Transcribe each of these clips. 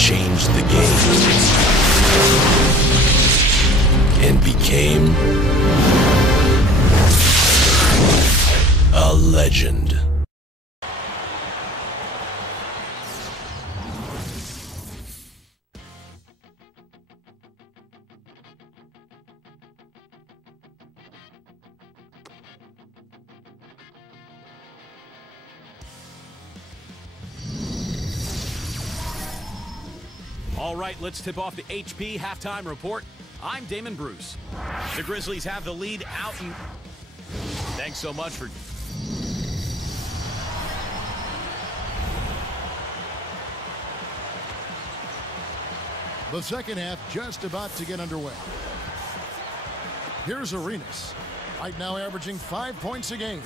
changed the game and became a legend. All right, let's tip off the HP halftime report. I'm Damon Bruce. The Grizzlies have the lead out and... Thanks so much for... The second half just about to get underway. Here's Arenas, right now averaging 5 points a game.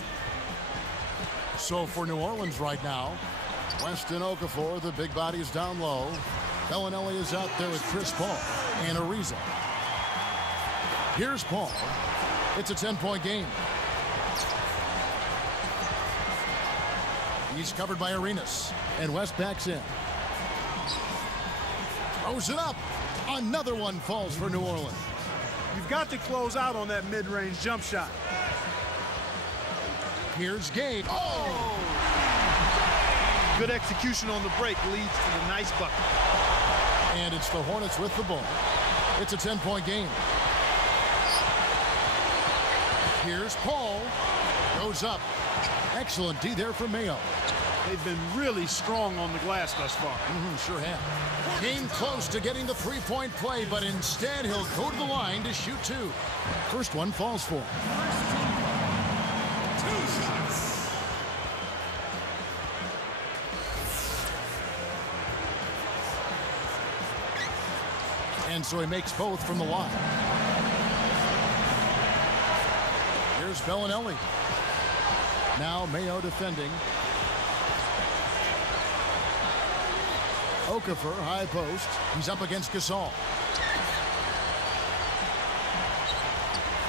So for New Orleans right now, Weston Okafor, the big body, is down low. Bellinelli is out there with Chris Paul and Rezzie. Here's Paul. It's a 10-point game. He's covered by Arenas, and West backs in. Throws it up. Another one falls for New Orleans. You've got to close out on that mid-range jump shot. Here's Gabe. Oh! Good execution on the break leads to the nice bucket. And it's the Hornets with the ball. It's a 10-point game. Here's Paul. Goes up. Excellent D there for Mayo. They've been really strong on the glass thus far. Sure have. Came close to getting the three-point play, but instead he'll go to the line to shoot two. First one falls for him. And so he makes both from the line. Here's Bellinelli. Now Mayo defending. Okafor, high post. He's up against Gasol.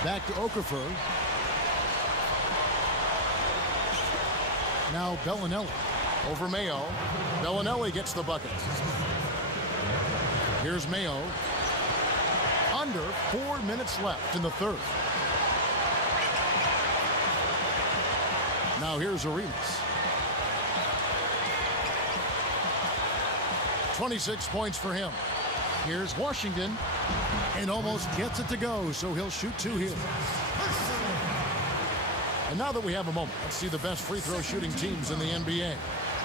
Back to Okafor. Now Bellinelli over Mayo. Bellinelli gets the bucket. Here's Mayo. Under 4 minutes left in the third. Now here's Arenas. 26 points for him. Here's Washington, and almost gets it to go, so he'll shoot two here. And now that we have a moment, let's see the best free throw shooting teams in the NBA.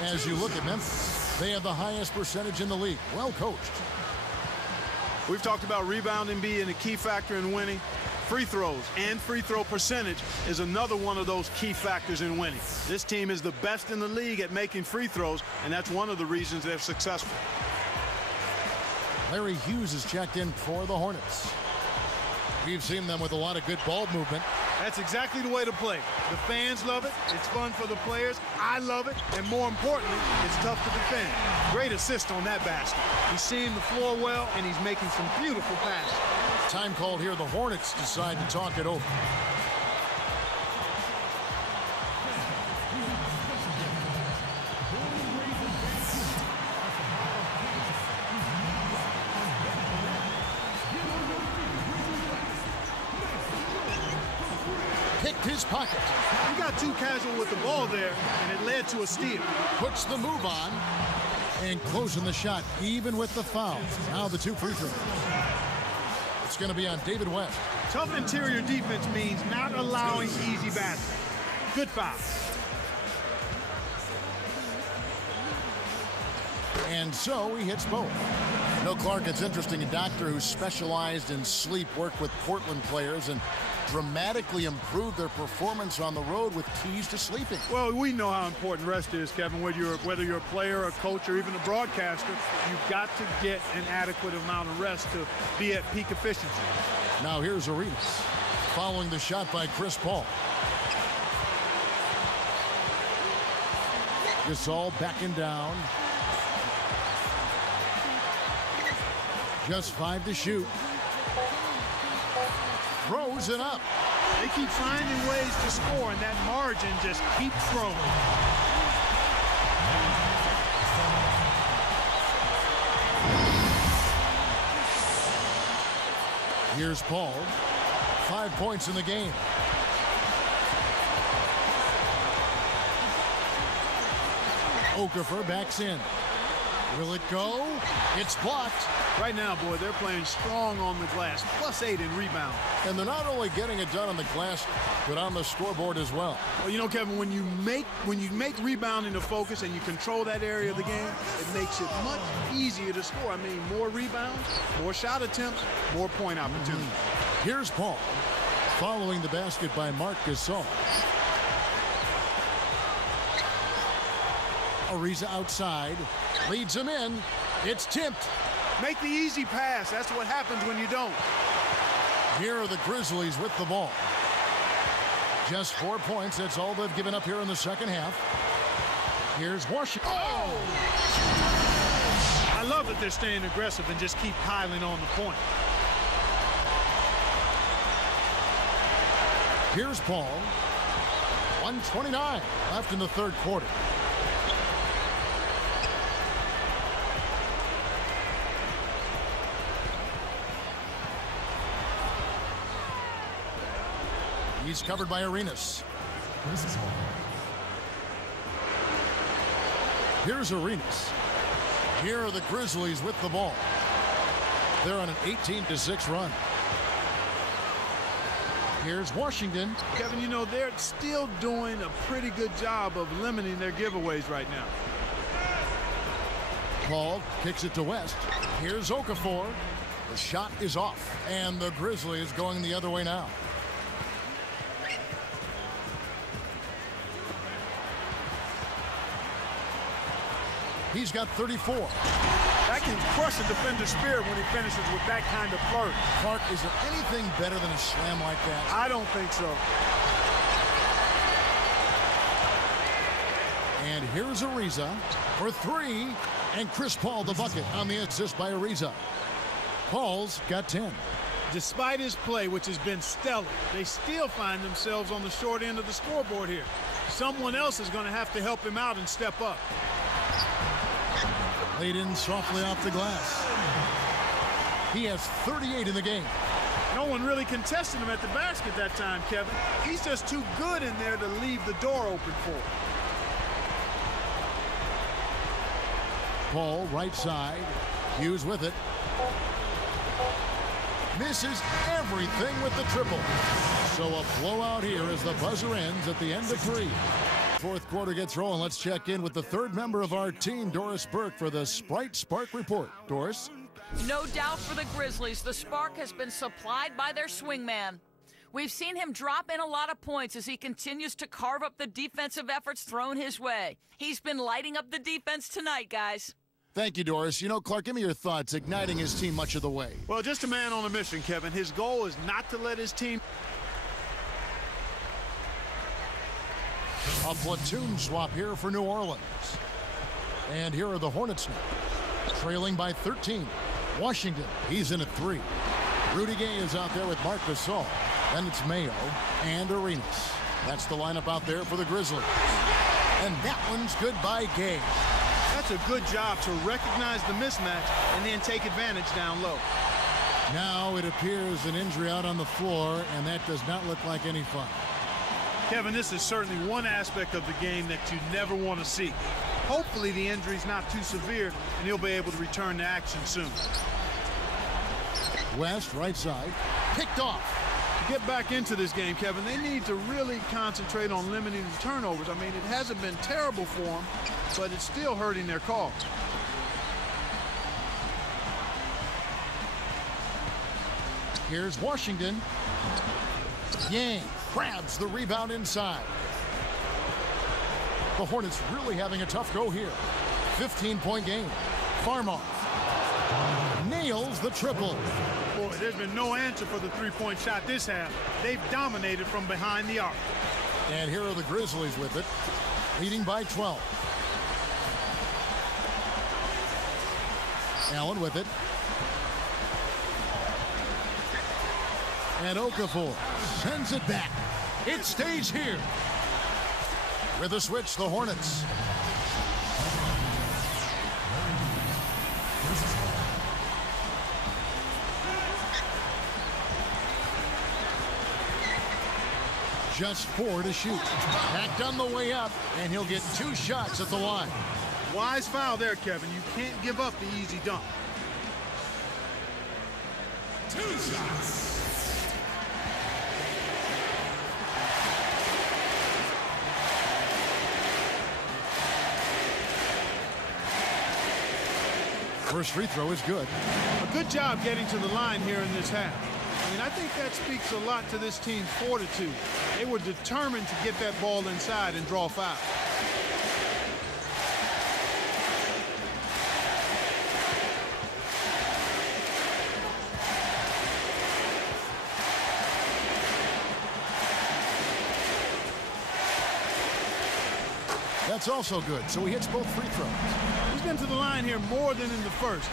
As you look at Memphis, they have the highest percentage in the league. Well coached. We've talked about rebounding being a key factor in winning. Free throws and free throw percentage is another one of those key factors in winning. This team is the best in the league at making free throws, and that's one of the reasons they're successful. Larry Hughes is checked in for the Hornets. We've seen them with a lot of good ball movement. That's exactly the way to play. The fans love it. It's fun for the players. I love it. And more importantly, it's tough to defend. Great assist on that basket. He's seeing the floor well, and he's making some beautiful passes. Time called here. The Hornets decide to talk it over. Picked his pocket. He got too casual with the ball there, and it led to a steal. Puts the move on and closing the shot, even with the foul. Now the two free throws. It's going to be on David West. Tough interior defense means not allowing easy baskets. Good foul. And so he hits both. No, Clark, it's interesting. A doctor who specialized in sleep worked with Portland players and dramatically improved their performance on the road with keys to sleeping. Well, we know how important rest is, Kevin. Whether you're a player, a coach, or even a broadcaster, you've got to get an adequate amount of rest to be at peak efficiency. Now here's Arenas following the shot by Chris Paul. Gasol backing down. Just 5 to shoot. Throws it up. They keep finding ways to score, and that margin just keeps growing. Here's Paul. 5 points in the game. Okafor backs in. Will it go? It's blocked. Right now, boy, they're playing strong on the glass. +8 in rebound. And they're not only getting it done on the glass, but on the scoreboard as well. Well, you know, Kevin, when you make rebounding a focus and you control that area of the game, it makes it much easier to score. I mean, more rebounds, more shot attempts, more point opportunities. Here's Paul, following the basket by Marc Gasol. Ariza outside, leads him in. It's tipped. Make the easy pass. That's what happens when you don't. Here are the Grizzlies with the ball. Just 4 points. That's all they've given up here in the second half. Here's Washington. Oh! I love that they're staying aggressive and just keep piling on the point. Here's Paul. 1:29 left in the third quarter. He's covered by Arenas. Here's Arenas. Here are the Grizzlies with the ball. They're on an 18-6 run. Here's Washington. Kevin, you know, they're still doing a pretty good job of limiting their giveaways right now. Paul kicks it to West. Here's Okafor. The shot is off, and the Grizzlies going the other way now. He's got 34. That can crush a defender's spirit when he finishes with that kind of flirt. Clark, is there anything better than a slam like that? I don't think so. And here's Ariza for 3. And Chris Paul the bucket on the assist by Ariza. Paul's got 10. Despite his play, which has been stellar, they still find themselves on the short end of the scoreboard here. Someone else is going to have to help him out and step up. Laid in softly off the glass. He has 38 in the game. No one really contested him at the basket that time, Kevin. He's just too good in there to leave the door open for him. Paul right side. Hughes with it. Misses everything with the triple. So a blowout here as the buzzer ends at the end of 3. Fourth quarter gets rolling. Let's check in with the third member of our team, Doris Burke, for the Sprite Spark Report. Doris? No doubt for the Grizzlies, the spark has been supplied by their swingman. We've seen him drop in a lot of points as he continues to carve up the defensive efforts thrown his way. He's been lighting up the defense tonight, guys. Thank you, Doris. You know, Clark, give me your thoughts, igniting his team much of the way. Well, just a man on a mission, Kevin. His goal is not to let his team... A platoon swap here for New Orleans. And here are the Hornets now, trailing by 13. Washington, he's in at 3. Rudy Gay is out there with Marc Gasol. Then it's Mayo and Arenas. That's the lineup out there for the Grizzlies. And that one's good by Gay. That's a good job to recognize the mismatch and then take advantage down low. Now it appears an injury out on the floor, and that does not look like any fun. Kevin, this is certainly one aspect of the game that you never want to see. Hopefully the injury's not too severe and he'll be able to return to action soon. West, right side, picked off. To get back into this game, Kevin, they need to really concentrate on limiting the turnovers. I mean, it hasn't been terrible for them, but it's still hurting their cause. Here's Washington. Yang grabs the rebound inside. The Hornets really having a tough go here. 15-point game. Farmoff nails the triple. Boy, there's been no answer for the three-point shot this half. They've dominated from behind the arc. And here are the Grizzlies with it, leading by 12. Allen with it. And Okafor sends it back. It stays here. With a switch, the Hornets. just 4 to shoot. Backed on the way up, and he'll get 2 shots at the line. Wise foul there, Kevin. You can't give up the easy dunk. 2 shots. First free throw is good. A good job getting to the line here in this half. I mean, I think that speaks a lot to this team's fortitude. They were determined to get that ball inside and draw foul. That's also good, so he hits both free throws. He's been to the line here more than in the first.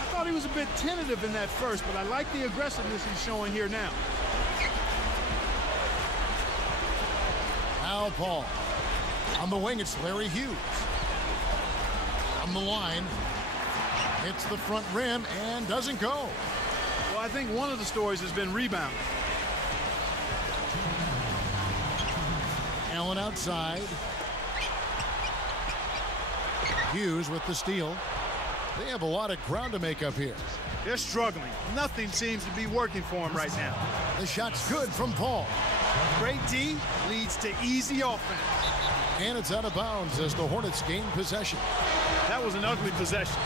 I thought he was a bit tentative in that first, but I like the aggressiveness he's showing here now. Al Paul. On the wing, it's Larry Hughes. On the line, hits the front rim and doesn't go. Well, I think one of the stories has been rebounding. Allen outside. Hughes with the steal. They have a lot of ground to make up here. They're struggling. Nothing seems to be working for them right now. The shot's good from Paul. Great D leads to easy offense. And it's out of bounds as the Hornets gain possession. That was an ugly possession.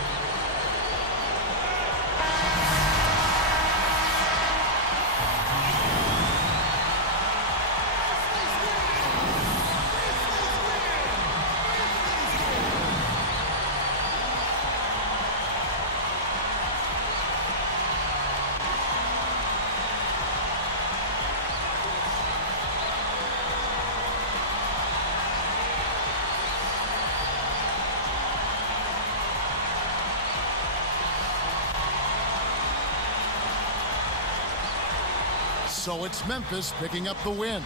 So it's Memphis picking up the win.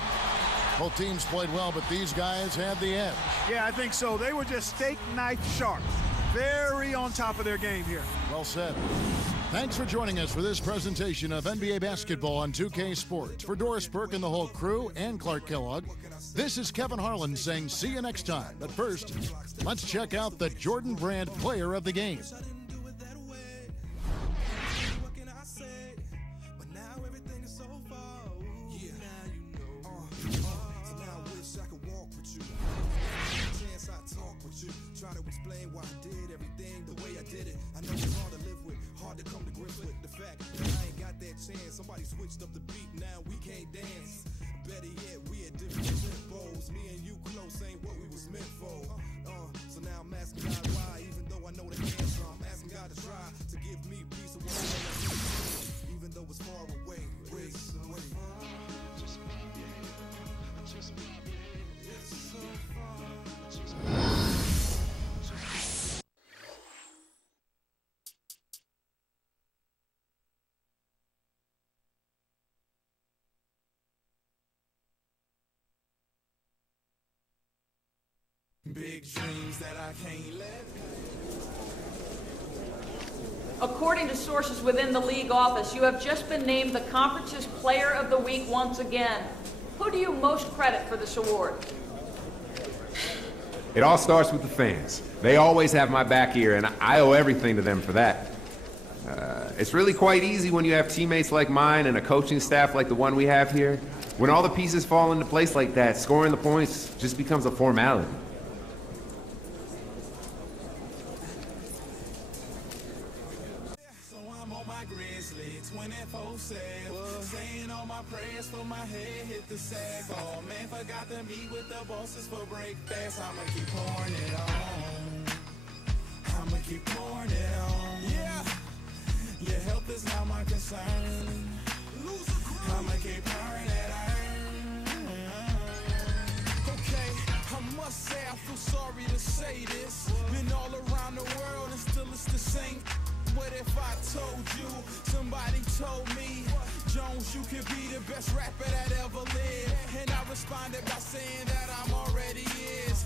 Both teams played well, but these guys had the edge. Yeah, I think so. They were just steak knife sharp. Very on top of their game here. Well said. Thanks for joining us for this presentation of NBA basketball on 2K Sports. For Doris Burke and the whole crew and Clark Kellogg, this is Kevin Harlan saying see you next time. But first, let's check out the Jordan Brand Player of the Game. Try to explain why I did everything the way I did it. I know it's hard to live with, hard to come to grips with the fact that I ain't got that chance. Somebody switched up the beat, now we can't dance. Better yet, we at different tempos. Me and you close ain't what we was meant for. So now I'm asking God why, even though I know the answer. I'm asking God to try to give me peace of what I know, even though it's far away. It's so far. Just me, just me. It's so far. Just me. Big dreams that I can't let go. According to sources within the league office, you have just been named the conference's Player of the Week once again. Who do you most credit for this award? It all starts with the fans. They always have my back here, and I owe everything to them for that. It's really quite easy when you have teammates like mine and a coaching staff like the one we have here. When all the pieces fall into place like that, scoring the points just becomes a formality. Saying all my prayers for my head hit the sack. Oh man, forgot to meet with the bosses for breakfast. I'ma keep pouring it on. I'ma keep pouring it on. Yeah, your health is not my concern. I'ma keep pouring it on. Okay, I must say I feel sorry to say this. Been all around the world and still it's the same. What if I told you, somebody told me, Jones, you could be the best rapper that ever lived? And I responded by saying that I'm already is.